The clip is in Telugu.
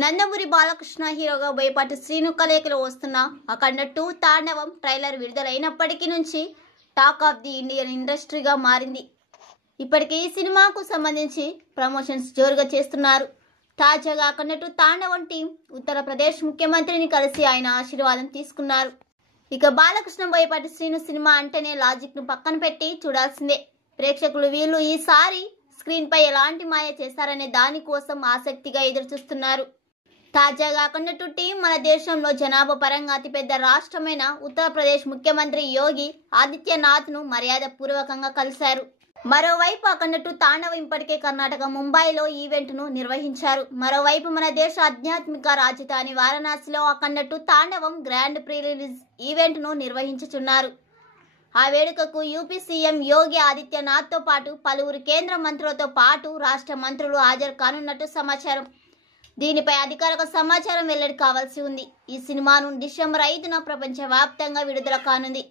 నందమూరి బాలకృష్ణ హీరోగా బోయపాటి శ్రీను కలయికలో వస్తున్న అఖండ 2 తాండవం ట్రైలర్ విడుదలైనప్పటికీ నుంచి టాక్ ఆఫ్ ది ఇండియన్ ఇండస్ట్రీగా మారింది. ఇప్పటికే ఈ సినిమాకు సంబంధించి ప్రమోషన్స్ జోరుగా చేస్తున్నారు. తాజాగా అఖండ 2 తాండవం టీం ఉత్తరప్రదేశ్ ముఖ్యమంత్రిని కలిసి ఆయన ఆశీర్వాదం తీసుకున్నారు. ఇక బాలకృష్ణ బోయపాటి శ్రీను సినిమా అంటేనే లాజిక్ ను పక్కన పెట్టి చూడాల్సిందే. ప్రేక్షకులు వీళ్ళు ఈసారి స్క్రీన్ పై ఎలాంటి మాయ చేశారనే దానికోసం ఆసక్తిగా ఎదురుచూస్తున్నారు. తాజాగా అఖండ 2 టీం మన దేశంలో జనాభా పరంగా అతిపెద్ద రాష్ట్రమైన ఉత్తరప్రదేశ్ ముఖ్యమంత్రి యోగి ఆదిత్యనాథ్ను మర్యాద పూర్వకంగా కలిశారు. మరోవైపు అఖండ 2 తాండవం ఇప్పటికే కర్ణాటక ముంబైలో ఈవెంట్ను నిర్వహించారు. మరోవైపు మన దేశ ఆధ్యాత్మిక రాజధాని వారణాసిలో అఖండ 2 తాండవం గ్రాండ్ ప్రీ రిలీజ్ ఈవెంట్ను నిర్వహించుచున్నారు. ఆ వేడుకకు యూపీ సీఎం యోగి ఆదిత్యనాథ్తో పాటు పలువురు కేంద్ర మంత్రులతో పాటు రాష్ట్ర మంత్రులు హాజరు కానున్నట్టు సమాచారం. దీనిపై అధికారిక సమాచారం వెల్లడి కావాల్సి ఉంది. ఈ సినిమాను డిసెంబర్ 5న ప్రపంచవ్యాప్తంగా విడుదల కానుంది.